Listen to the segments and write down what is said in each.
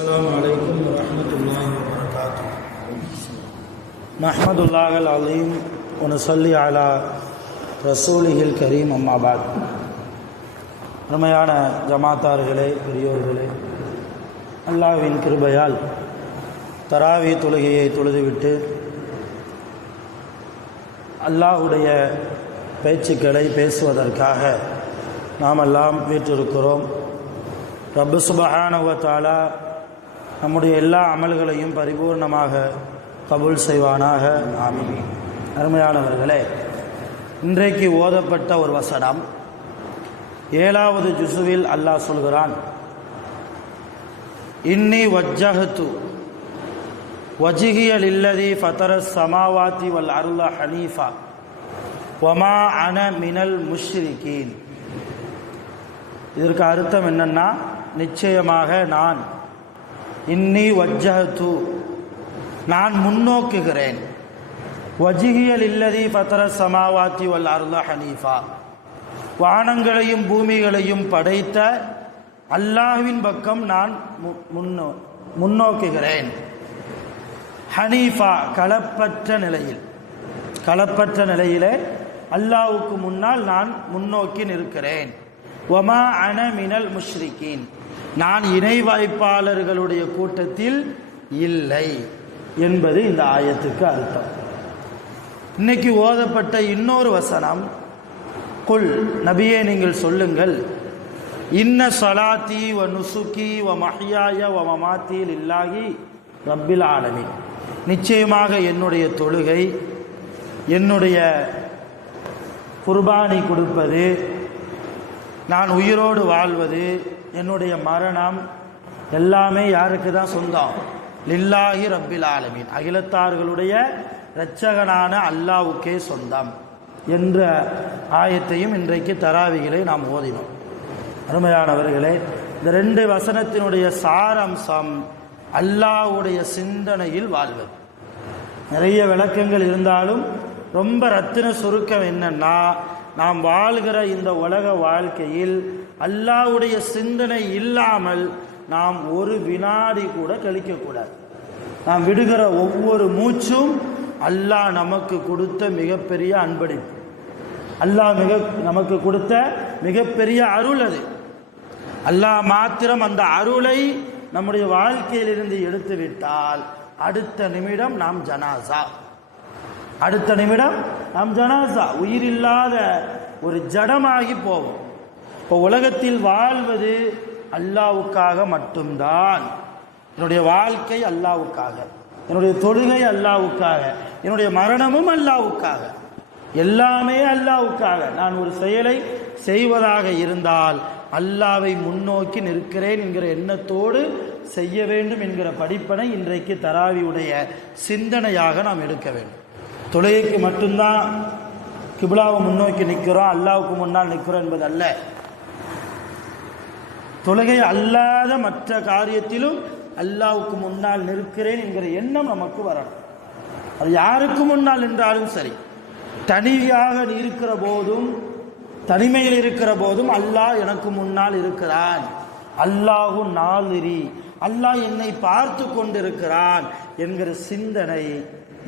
السلام عليكم ورحمة الله وبركاته. نحمد الله العظيم ونصلي على رسوله الكريم أما بعد. அருமையான ஜமாத்தார்களே, பெரியோர்களே, அல்லாஹ்வின் கிருபையால் தராவி தொழுகையை தொழுதுவிட்டு அல்லாஹ்வுடைய பேச்சுக்களை பேசுவதற்காக நாம் எல்லாம் வீற்றிருக்கிறோம். ரப்பு சுப்ஹானஹு வ தஆலா நம்முடைய எல்லா அமல்களையும் பரிபூர்ணமாக கபூல் செய்வானாக. ஆமீன். அருமையானவர்களே, இன்றைக்கு ஓதப்பட்ட ஒரு வசனம் 7வது ஜுசுவில் அல்லாஹ் சொல்கிறான், இன்னி வஜ்ஜஹது வஜ்ஹிய லில்லதி ஃபதரஸ் ஸமாவாதி வல் அர்த ஹனீஃபா வமா அன மினல் முஷ்ரிகீன். இதற்கு அர்த்தம் என்னன்னா, நிச்சயமாக நான், இன்னி வஜ்ஜஹது, நான் முன்னோக்குகிறேன், வஜ்ஹிய லில்லதி ஃபதரஸ் ஸமாவாதி வல் அர்த ஹனீஃபா, வானங்களையும் பூமிகளையும் படைத்த அல்லாஹ்வின் பக்கம் நான் முன்னோக்குகிறேன். ஹனீஃபா, களப்பற்ற நிலையிலே அல்லாஹ்வுக்கு முன்னால் நான் முன்னோக்கி நிற்கிறேன். வமா அன மினல் முஷ்ரிகீன், நான் இணை வைப்பாளர்களுடைய கூட்டத்தில் இல்லை என்பது இந்த ஆயத்துக்கு அர்த்தம். இன்னைக்கு ஓதப்பட்ட இன்னொரு வசனம், குல், நபியே நீங்கள் சொல்லுங்கள், இன்ன ஸலாத்தி வ நுசுகி வ மஹ்யாய வ மமாத்தி லில்லாஹி ரப்பில் ஆலமீன், நிச்சயமாக என்னுடைய தொழுகை, என்னுடைய குர்பானி கொடுப்பது, நான் உயிரோடு வாழ்வது, என்னுடைய மரணம் எல்லாமே யாருக்கு தான் சொந்தம்? லில்லாஹி ரப்பில் ஆலமீன், அகிலத்தார்களுடைய இரட்சகனான அல்லாஹ்வுக்கே சொந்தம் என்ற ஆயத்தையும் இன்றைக்கு தராவிகளை நாம் ஓதினோம். அருமையானவர்களே, இந்த 2 வசனத்தினுடைய சாரம்சம் அல்லாஹ்வுடைய சிந்தனையில் வாழ்வது. நிறைய விளக்கங்கள் இருந்தாலும் ரொம்ப ரத்தின சுருக்கம் என்னன்னா, நாம் வாழ்கிற இந்த உலக வாழ்க்கையில் அல்லாஹ்வுடைய சிந்தனை இல்லாமல் நாம் ஒரு வினாடி கூட கழிக்கக்கூடாது. நாம் விடுகிற ஒவ்வொரு மூச்சும் அல்லாஹ் நமக்கு கொடுத்த மிகப்பெரிய அன்பளிப்பு, அல்லாஹ் நமக்கு கொடுத்த மிகப்பெரிய அருள். அது அல்லாஹ் மாத்திரம் அந்த அருளை நம்முடைய வாழ்க்கையிலிருந்து எடுத்து விட்டால் அடுத்த நிமிடம் நாம் ஜனாசா, உயிரில்லாத ஒரு ஜடமாகி போவோம். இப்போ உலகத்தில் வாழ்வது அல்லாஹ்வுக்காக மட்டும்தான். என்னுடைய வாழ்க்கை அல்லாஹ்வுக்காக, என்னுடைய தொழுகை அல்லாஹ்வுக்காக, என்னுடைய மரணமும் அல்லாஹ்வுக்காக, எல்லாமே அல்லாஹ்வுக்காக. நான் ஒரு செயலை செய்வதாக இருந்தால் அல்லாஹ்வை முன்னோக்கி நிற்கிறேன் என்கிற எண்ணத்தோடு செய்ய வேண்டும் என்கிற படிப்பனை இன்றைக்கு தராவியுடைய சிந்தனையாக நாம் எடுக்க வேண்டும். தொழுகைக்கு மட்டும்தான் கிப்லாவை முன்னோக்கி நிற்கிறோம், அல்லாஹ்வுக்கு முன்னால் நிற்கிறோம் என்பது அல்ல. தொழுகை அல்லாத மற்ற காரியத்திலும் அல்லாஹ்வுக்கு முன்னால் நிற்கிறேன் என்கிற எண்ணம் நமக்கு வரணும். அது யாருக்கு முன்னால் என்றாலும் சரி, தனியாக இருக்கிற போதும் தனிமையில் இருக்கிற போதும் அல்லாஹ் எனக்கு முன்னால் இருக்கிறான், அல்லாஹு நாலிரி, அல்லாஹ் என்னை பார்த்து கொண்டிருக்கிறான் என்கிற சிந்தனை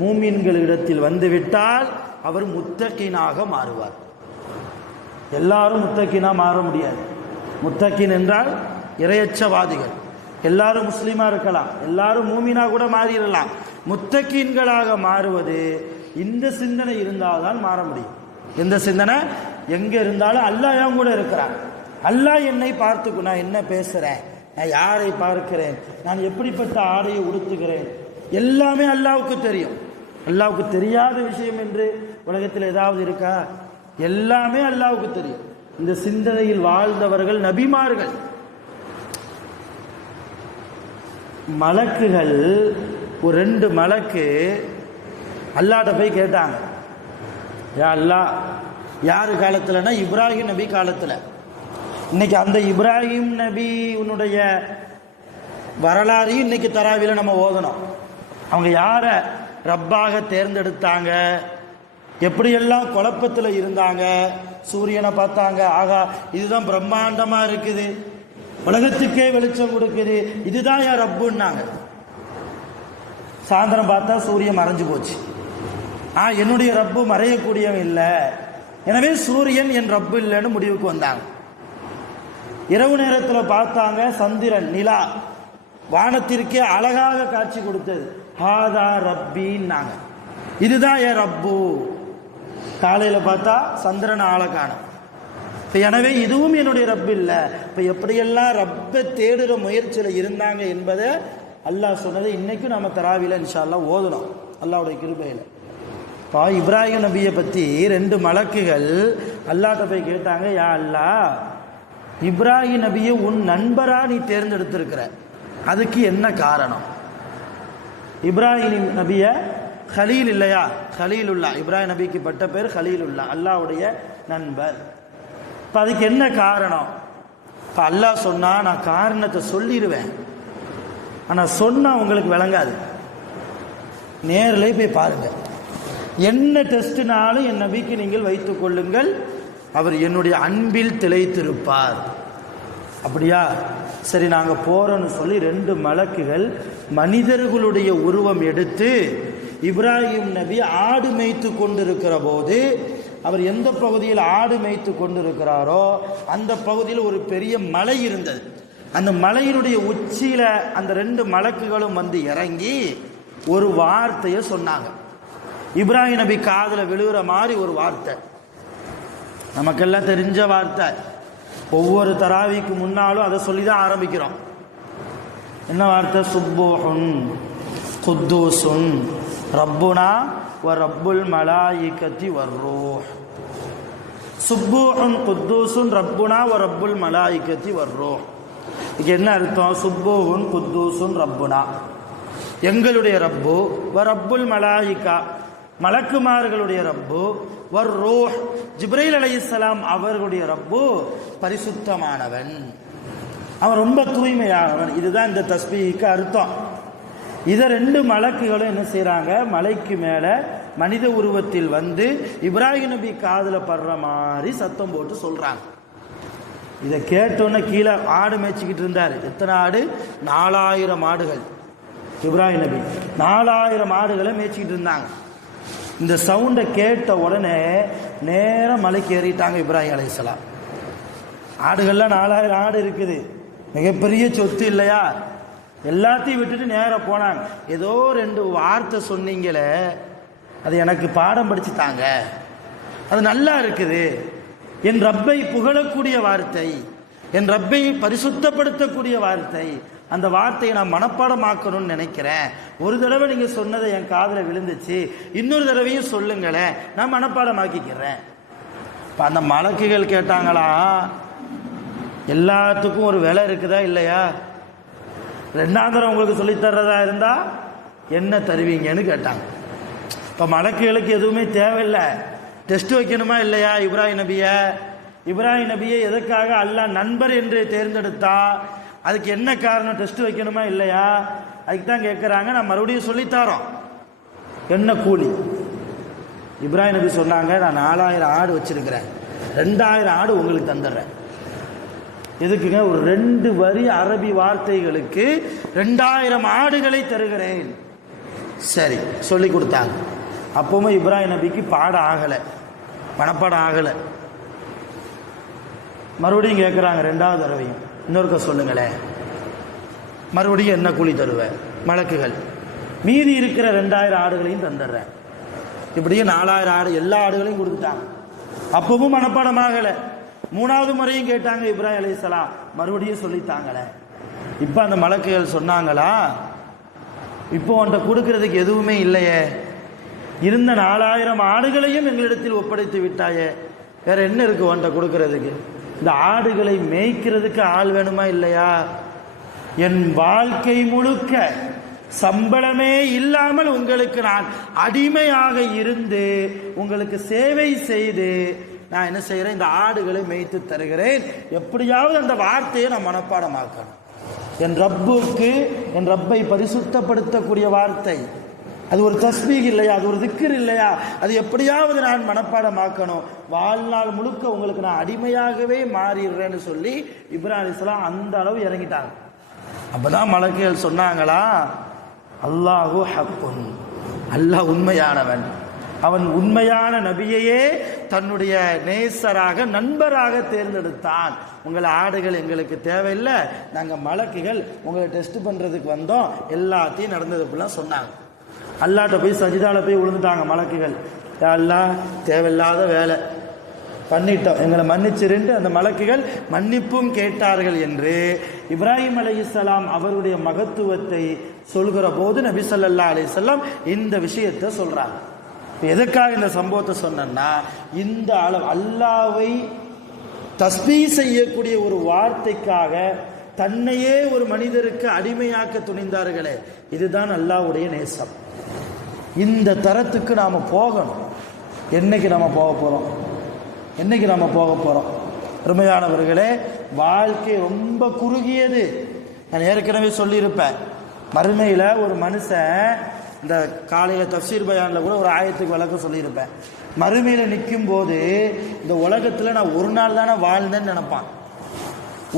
மூமின்களிடத்தில் வந்துவிட்டால் அவர் முத்தகீனாக மாறுவார். எல்லாரும் முத்தகீனா மாற முடியாது. முத்தகீன் என்றால் இறையச்சவாதிகள். எல்லாரும் முஸ்லீமா இருக்கலாம், எல்லாரும் மூமினா கூட மாறிடலாம். முத்தகீன்களாக மாறுவது இந்த சிந்தனை இருந்தால்தான் மாற முடியும். எந்த சிந்தனை? எங்க இருந்தாலும் அல்லாஹ் என் கூட இருக்கிறான், அல்லாஹ் என்னை பார்த்துக்கு, நான் என்ன பேசுறேன், நான் யாரை பார்க்கிறேன், நான் எப்படிப்பட்ட ஆடையை உடுத்துகிறேன், எல்லாமே அல்லாஹ்வுக்கு தெரியும். அல்லாஹ்வுக்கு தெரியாத விஷயம் என்று உலகத்தில் ஏதாவது இருக்கா? எல்லாமே அல்லாஹ்வுக்கு தெரியும். இந்த சிந்தனையில் வாழ்ந்தவர்கள் நபிமார்கள். மலக்குகள், ஒரு 2 மலக்கு அல்லாஹ்ட்ட போய் கேட்டாங்க, யா அல்லாஹ், யாரு காலத்துலன்னா இப்ராஹிம் நபி காலத்தில். இன்னைக்கு அந்த இப்ராஹிம் நபி உன்னுடைய வரலாறையும் இன்னைக்கு தராவில நம்ம ஓதணும். அவங்க யாரை ரப்பாக தேர்ந்தெடுத்தாங்க, எப்படியெல்லாம் குழப்பத்தில் இருந்தாங்க, சூரியனை பார்த்தாங்க, ஆகா இதுதான் பிரம்மாண்டமாக இருக்குது, உலகத்துக்கே வெளிச்சம் கொடுக்குது, இதுதான் என் ரப்புன்னாங்க. சாயந்தரம் பார்த்தா சூரியன் மறைஞ்சு போச்சு. என்னுடைய ரப்பு மறையக்கூடியவன் இல்லை, எனவே சூரியன் என் ரப்பு இல்லைன்னு முடிவுக்கு வந்தாங்க. இரவு நேரத்தில் பார்த்தாங்க, சந்திரன் நிலா வானத்திற்கே அழகாக காட்சி கொடுத்தது. ஹாதா ரப்பின்னாங்க, இதுதான் என் ரப்பு. காலையில் பார்த்தா சந்திரன் ஆளை காணும். இப்போ எனவே இதுவும் என்னுடைய ரப்பு இல்லை. இப்போ எப்படியெல்லாம் ரப்பை தேடுற முயற்சியில் இருந்தாங்க என்பதை அல்லாஹ் சொன்னதை இன்னைக்கும் நம்ம தராவில இன்ஷா அல்லாஹ் ஓதணும் அல்லாஹ்வுடைய கிருபையில். இப்போ இப்ராஹிம் நபியை பற்றி 2 மலக்குகள் அல்லாஹ்ட்ட போய் கேட்டாங்க, யா அல்லாஹ், இப்ராஹிம் நபியை உன் நண்பரா நீ தேர்ந்தெடுத்திருக்கிற, அதுக்கு என்ன காரணம்? இப்ராஹிம் நபிய ஹலீல் இல்லையா, ஹலீலுல்லா, இப்ராஹிம் நபிக்கு பட்ட பேர் ஹலீலுல்லா, அல்லாஹ்வுடைய நண்பர். இப்போ அதுக்கு என்ன காரணம்? இப்போ அல்லாஹ் சொன்னா நான் காரணத்தை சொல்லிடுவேன், ஆனால் சொன்னால் உங்களுக்கு விளங்காது. நேரில் போய் பாருங்க, என்ன டெஸ்ட்னாலும் என் நபிக்கு நீங்கள் வைத்துக் கொள்ளுங்கள், அவர் என்னுடைய அன்பில் திளைத்திருப்பார். அப்படியா, சரி நாங்கள் போகிறோன்னு சொல்லி 2 மலக்குகள் மனிதர்களுடைய உருவம் எடுத்து இப்ராஹிம் நபி ஆடு மேய்த்து கொண்டிருக்கிற போது, அவர் எந்த பகுதியில் ஆடு மேய்த்து கொண்டிருக்கிறாரோ அந்த பகுதியில் ஒரு பெரிய மலை இருந்தது. அந்த மலையினுடைய உச்சியில் அந்த 2 மலக்குகளும் வந்து இறங்கி ஒரு வார்த்தையை சொன்னாங்க. இப்ராஹிம் நபி காதில் விழுகிற மாதிரி ஒரு வார்த்தை, நமக்கெல்லாம் தெரிஞ்ச வார்த்தை. ஒவ்வொரு தராவிக்கு முன்னாலும் அதை சொல்லி தான் ஆரம்பிக்கிறோம். என்ன வார்த்தை? சுப்பூஹுன் குத்தூசுன் ரப்புனா வ ரப்புல் மலாயிகத்தி வர்ரூஹ். சுப்பூஹுன் குத்தூசுன் ரப்புனா வ ரப்புல் மலாயிகத்தி வர்ரூஹ். இதுக்கு என்ன அர்த்தம்? சுப்பூஹுன் குத்தூசுன் ரப்புனா, எங்களுடைய ரப்பு, வ ரப்புல் மலாயிகா, மலக்குமார்களுடைய ரப்பு, வர் ரூஹ், ஜிப்ரீல் அலைஹிஸ்ஸலாம் அவர்களுடைய ரப்பு பரிசுத்தமானவன், அவன் ரொம்ப தூய்மையானவன். இதுதான் இந்த தஸ்பீஹுக்கு அர்த்தம். இதை 2 மலக்குகளும் என்ன செய்கிறாங்க, மலைக்கு மேலே மனித உருவத்தில் வந்து இப்ராஹிம் நபி காதில் படுற மாதிரி சத்தம் போட்டு சொல்கிறாங்க. இதை கேட்டோன்னே கீழே ஆடு மேய்ச்சிக்கிட்டு இருந்தார். எத்தனை ஆடு? 4000 ஆடுகள். இப்ராஹிம் நபி 4000 ஆடுகளை மேய்ச்சிக்கிட்டு இருந்தாங்க. இந்த சவுண்டை கேட்ட உடனே நேரம் மலைக்கு ஏறிட்டாங்க இப்ராஹிம் அலைஹிஸ்ஸலாம். ஆடுகள்லாம் 4000 ஆடு இருக்குது, மிகப்பெரிய சொத்து இல்லையா, எல்லாத்தையும் விட்டுட்டு நேரம் போனாங்க. ஏதோ 2 வார்த்தை சொன்னீங்களே, அது எனக்கு பாடம் படிச்சு தாங்க, அது நல்லா இருக்குது, என் ரப்பை புகழக்கூடிய வார்த்தை, என் ரப்பை பரிசுத்தப்படுத்தக்கூடிய வார்த்தை, அந்த வார்த்தையை நான் மனப்பாடமாக்கணும்னு நினைக்கிறேன். ஒரு தடவை நீங்கள் சொன்னதை என் காதில் விழுந்துச்சு, இன்னொரு தடவையும் சொல்லுங்களேன், நான் மனப்பாடமாக்கிக்கிறேன். இப்போ அந்த மலக்குகள் கேட்டாங்களா, எல்லாத்துக்கும் ஒரு விலை இருக்குதா இல்லையா? 2ஆம் தடவை உங்களுக்கு சொல்லித்தர்றதா இருந்தால் என்ன தருவீங்கன்னு கேட்டாங்க. இப்போ மலக்குகளுக்கு எதுவுமே தேவையில்லை, டெஸ்ட் வைக்கணுமா இல்லையா? இப்ராஹிம் நபியை எதற்காக அல்லாஹ் நண்பர் என்று தேர்ந்தெடுத்தா, அதுக்கு என்ன காரணம்? டெஸ்ட் வைக்கணுமா இல்லையா? அதுக்கு தான் கேட்குறாங்க. நான் மறுபடியும் சொல்லித்தாரோம், என்ன கூலி? இப்ராஹிம் நபி சொன்னாங்க, நான் 4000 ஆடு வச்சிருக்கிறேன், 2000 ஆடு உங்களுக்கு தந்துடுறேன். எதுக்குங்க? ஒரு 2 வரி அரபி வார்த்தைகளுக்கு 2000 ஆடுகளை தருகிறேன். சரி, சொல்லி கொடுத்தாங்க. அப்பவும் இப்ராஹிம் நபிக்கு பாடம் ஆகலை, மனப்பாடம் ஆகலை. மறுபடியும் கேட்குறாங்க 2வது தடவையும், இன்னொருக்க சொல்லுங்களேன். மறுபடியும் என்ன கூலி தருவேன்? மலக்குகள் மீதி இருக்கிற 2000 ஆடுகளையும் தந்துடுறேன். இப்படியும் 4000 ஆடு, எல்லா ஆடுகளையும் கொடுத்துட்டாங்க. அப்பவும் மனப்பாடமாகலை. 3வது முறையும் கேட்டாங்க இப்ராஹிம் அலைஹிஸ்ஸலாம், மறுபடியும் சொல்லித்தாங்களே. இப்போ அந்த மலக்குகள் சொன்னாங்களா, இப்போ உன்கிட்ட கொடுக்கறதுக்கு எதுவுமே இல்லையே, இருந்த 4000 ஆடுகளையும் எங்களிடத்தில் ஒப்படைத்து விட்டாயே, வேற என்ன இருக்கு உன்கிட்ட கொடுக்கறதுக்கு? இந்த ஆடுகளை மேய்க்கிறதுக்கு ஆள் வேணுமா இல்லையா? என் வாழ்க்கை முழுக்க சம்பளமே இல்லாமல் உங்களுக்கு நான் அடிமையாக இருந்து உங்களுக்கு சேவை செய்து நான் என்ன செய்கிறேன், இந்த ஆடுகளை மேய்த்து தருகிறேன். எப்படியாவது அந்த வார்த்தையை நான் மனப்பாடமாக்கணும். என் ரப்புக்கு, என் ரப்பை பரிசுத்தப்படுத்தக்கூடிய வார்த்தை, அது ஒரு தஸ்பீக் இல்லையா, அது ஒரு திக்ர் இல்லையா, அது எப்படியாவது நான் மனப்பாடமாக்கணும், வாழ்நாள் முழுக்க உங்களுக்கு நான் அடிமையாகவே மாறிடுறேன்னு சொல்லி இப்ராஹிம் அலைஹிஸ்ஸலாம் அந்த அளவு இறங்கிட்டாங்க. அப்பதான் மலக்குகள் சொன்னாங்களா, அல்லாஹு ஹக்குன், அல்லாஹ் உண்மையானவன், அவன் உண்மையான நபியையே தன்னுடைய நேசராக நண்பராக தேர்ந்தெடுத்தான். உங்களை ஆடுகள் எங்களுக்கு தேவையில்லை, நாங்கள் மலக்குகள் உங்களை டெஸ்ட் பண்ணுறதுக்கு வந்தோம், எல்லாத்தையும் நடந்ததுக்குலாம் சொன்னாங்க. அல்லாட்ட போய் சஜிதால போய் விழுந்துட்டாங்க மலக்குகள். அல்லாஹ் தேவையில்லாத வேலை பண்ணிட்டோம், எங்களை மன்னிச்சிருண்டு அந்த மலக்குகள் மன்னிப்பும் கேட்டார்கள் என்று இப்ராஹிம் அலைஹிஸ்ஸலாம் அவருடைய மகத்துவத்தை சொல்கிற போது நபி ஸல்லல்லாஹு அலைஹி வஸல்லம் இந்த விஷயத்தை சொல்றாங்க. எதுக்காக இந்த சம்பவத்தை சொன்னா, இந்த அளவு அல்லாஹ்வை தஸ்பீஹ் செய்யக்கூடிய ஒரு வார்த்தைக்காக தன்னையே ஒரு மனிதருக்கு அடிமையாக்க துணிந்தார்களே, இதுதான் அல்லாஹ்வுடைய நேசம். இந்த தரத்துக்கு நாம் போகணும். என்னைக்கு நம்ம போக போகிறோம்? என்னைக்கு நம்ம போக போகிறோம்? அருமையானவர்களே, வாழ்க்கை ரொம்ப குறுகியது. நான் ஏற்கனவே சொல்லியிருப்பேன், மறுமையில் ஒரு மனுஷன், இந்த காலையில் தஃப்சீர் பயானில் கூட ஒரு ஆயத்துக்கு விளக்கம் சொல்லியிருப்பேன், மறுமையில் நிற்கும் போது இந்த உலகத்தில் நான் ஒரு நாள் தானே வாழ்ந்தேன்னு நினைப்பான்.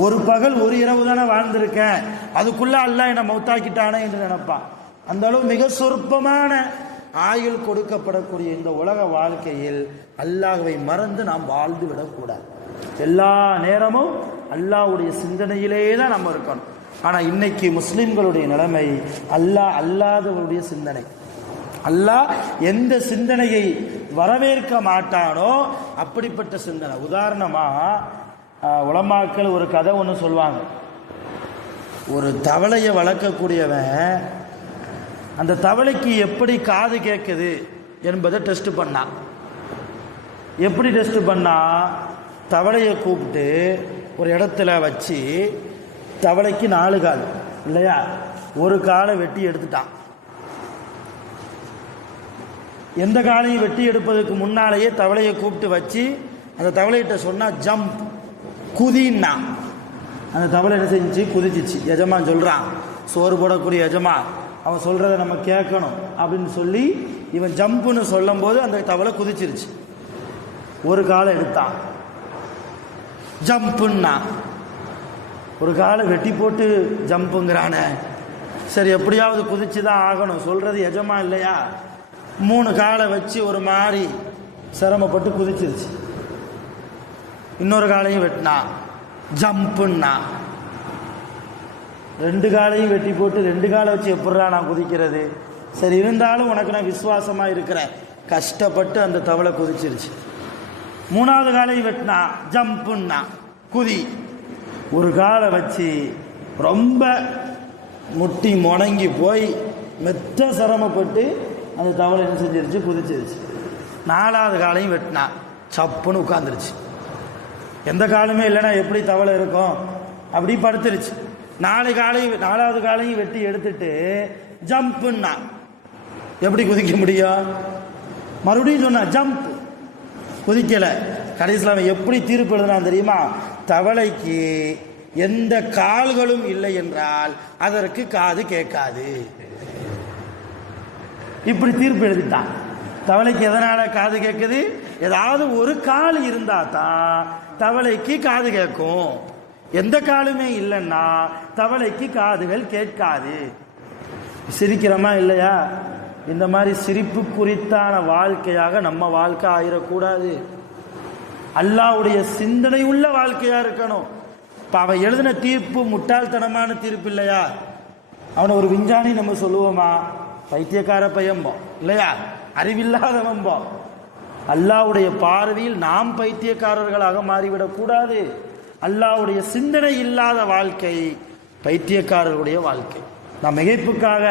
ஒரு பகல் ஒரு இரவு தானே வாழ்ந்திருக்கேன், அதுக்குள்ளே அல்லாஹ் என்னை மௌத்தாக்கிட்டானே என்று நினைப்பான். அந்த அளவு மிக சொற்பமான ஆயுள் கொடுக்கப்படக்கூடிய இந்த உலக வாழ்க்கையில் அல்லாஹ்வை மறந்து நாம் வாழ்ந்து விடக்கூடாது. எல்லா நேரமும் அல்லாஹ்வுடைய சிந்தனையிலே தான் நம்ம இருக்கணும். ஆனால் இன்னைக்கு முஸ்லிம்களுடைய நிலைமை அல்லாஹ் அல்லாதவருடைய சிந்தனை. அல்லாஹ் எந்த சிந்தனையை வரவேற்க மாட்டானோ அப்படிப்பட்ட சிந்தனை. உதாரணமாக உலமாக்கள் ஒரு கதை ஒன்று சொல்லுவாங்க. ஒரு தவளையை வளர்க்கக்கூடியவன் அந்த தவளைக்கு எப்படி காது கேட்குது என்பதை டெஸ்ட் பண்ணான். எப்படி டெஸ்ட் பண்ணா, தவளையை கூப்பிட்டு ஒரு இடத்துல வச்சு, தவளைக்கு 4 கால் இல்லையா, ஒரு காலை வெட்டி எடுத்துட்டான். எந்த காலையும் வெட்டி எடுப்பதற்கு முன்னாலேயே தவளையை கூப்பிட்டு வச்சு அந்த தவளைகிட்ட சொன்னா ஜம்ப், குதின்னா. அந்த தவளை என்ன செஞ்சு? குதிச்சிச்சு. எஜமான் சொல்கிறான், சோறு போடக்கூடிய எஜமான், அவன் சொல்கிறத நம்ம கேட்கணும் அப்படின்னு சொல்லி இவன் ஜம்புன்னு சொல்லும் போது அந்த தவளை குதிச்சிருச்சு. ஒரு காலை எடுத்தான், ஜம்புன்னா. ஒரு காலை வெட்டி போட்டு ஜம்புங்கிறான, சரி எப்படியாவது குதிச்சு தான் ஆகணும், சொல்கிறது எஜமா இல்லையா. 3 காலை வச்சு ஒரு மாதிரி சிரமப்பட்டு குதிச்சிருச்சு. இன்னொரு காலையும் வெட்டினா, ஜம்புன்னா. 2 காலையும் வெட்டி போட்டு 2 காலை வச்சு எப்படா நான் குதிக்கிறது? சரி இருந்தாலும் உனக்கு நான் விசுவாசமாக இருக்கிறேன், கஷ்டப்பட்டு அந்த தவளை குதிச்சிருச்சு. 3வது காலையும் வெட்டினா, ஜம்புன்னா, குதி. ஒரு காலை வச்சு ரொம்ப முட்டி முணங்கி போய் மெத்த சிரமப்பட்டு அந்த தவளை என்ன செஞ்சிருச்சு? குதிச்சிருச்சு. 4வது காலையும் வெட்டினா, சப்புன்னு உட்காந்துருச்சு. எந்த காலமே இல்லைன்னா எப்படி தவளை இருக்கும்? அப்படி படுத்துருச்சு. 4வது காலையும் வெட்டி எடுத்துட்டு ஜம்ப்புன்னா எப்படி குதிக்க முடியும்? மறுபடியும் சொன்னா ஜம்ப், குதிக்கலை. கடைசியில் அவன் எப்படி தீர்ப்பு எழுதினான் தெரியுமா? தவளைக்கு எந்த கால்களும் இல்லை என்றால் அதற்கு காது கேட்காது. இப்படி தீர்ப்பு எழுதிட்டான். தவளைக்கு எதனால காது கேட்குது? ஏதாவது ஒரு கால் இருந்தா தான் தவளைக்கு காது கேட்கும். எந்த காலுமே இல்லைன்னா தவளைக்கு காதுகள் கேட்காது. சிரிக்கிறோமா இல்லையா? இந்த மாதிரி சிரிப்பு குறித்தான வாழ்க்கையாக நம்ம வாழ்க்கை ஆயிடக்கூடாது. அல்லாஹ்வுடைய சிந்தனை உள்ள வாழ்க்கையா இருக்கணும். இப்போ அவன் எழுதின தீர்ப்பு முட்டாள்தனமான தீர்ப்பு இல்லையா? அவனை ஒரு விஞ்ஞானி நம்ம சொல்லுவோமா? பைத்தியக்கார பையன்போம் இல்லையா? அறிவில்லாதவன்போம். அல்லாஹ்வுடைய பார்வையில் நாம் பைத்தியக்காரர்களாக மாறிவிடக்கூடாது. அல்லாஹ்வுடைய சிந்தனை இல்லாத வாழ்க்கை பைத்தியக்காரர்களுடைய வாழ்க்கை. நான் மிகைப்புக்காக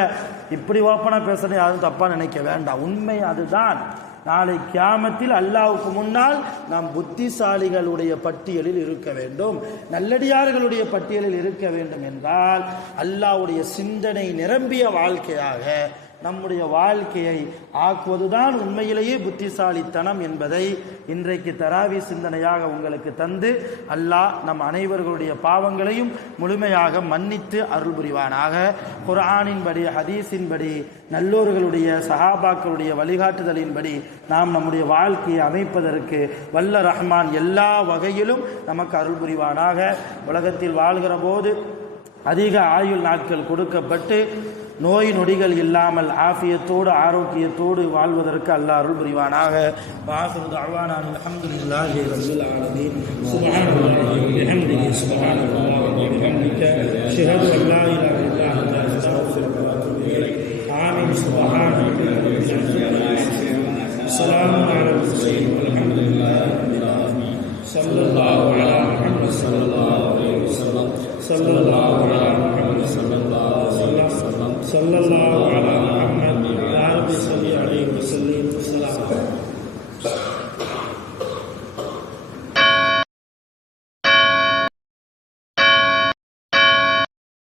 இப்படி ஓப்பனாக பேசுகிறேன், யாரும் தப்பாக நினைக்க வேண்டாம். உண்மை அதுதான். நாளை கியாமத்தில் அல்லாஹ்வுக்கு முன்னால் நாம் புத்திசாலிகளுடைய பட்டியலில் இருக்க வேண்டும், நல்லடியார்களுடைய பட்டியலில் இருக்க வேண்டும் என்றால் அல்லாஹ்வுடைய சிந்தனை நிரம்பிய வாழ்க்கையாக நம்முடைய வாழ்க்கையை ஆக்குவதுதான் உண்மையிலேயே புத்திசாலித்தனம் என்பதை இன்றைக்கு தராவி சிந்தனையாக உங்களுக்கு தந்து அல்லாஹ் நம் அனைவர்களுடைய பாவங்களையும் முழுமையாக மன்னித்து அருள் புரிவானாக. குர்ஆனின்படி ஹதீஸின்படி நல்லோர்களுடைய சஹாபாக்களுடைய வழிகாட்டுதலின்படி நாம் நம்முடைய வாழ்க்கையை அமைப்பதற்கு வல்ல ரஹ்மான் எல்லா வகையிலும் நமக்கு அருள் புரிவானாக. உலகத்தில் வாழ்கிற போது அதிக ஆயுள் நாட்கள் கொடுக்கப்பட்டு நோய் நொடிகள் இல்லாமல் ஆஃபியத்தோடு ஆரோக்கியத்தோடு வாழ்வதற்கு அல்லாஹ் அருள் புரிவானாக. வாஹிரு தஅவானா அல்ஹம்துலில்லாஹி ரப்பில் ஆலமீன். சுப்ஹானல்லாஹி வ பிஹம்திஹி சுப்ஹானல்லாஹி வ பிஹம்திஹி அஷ்ஹது அன்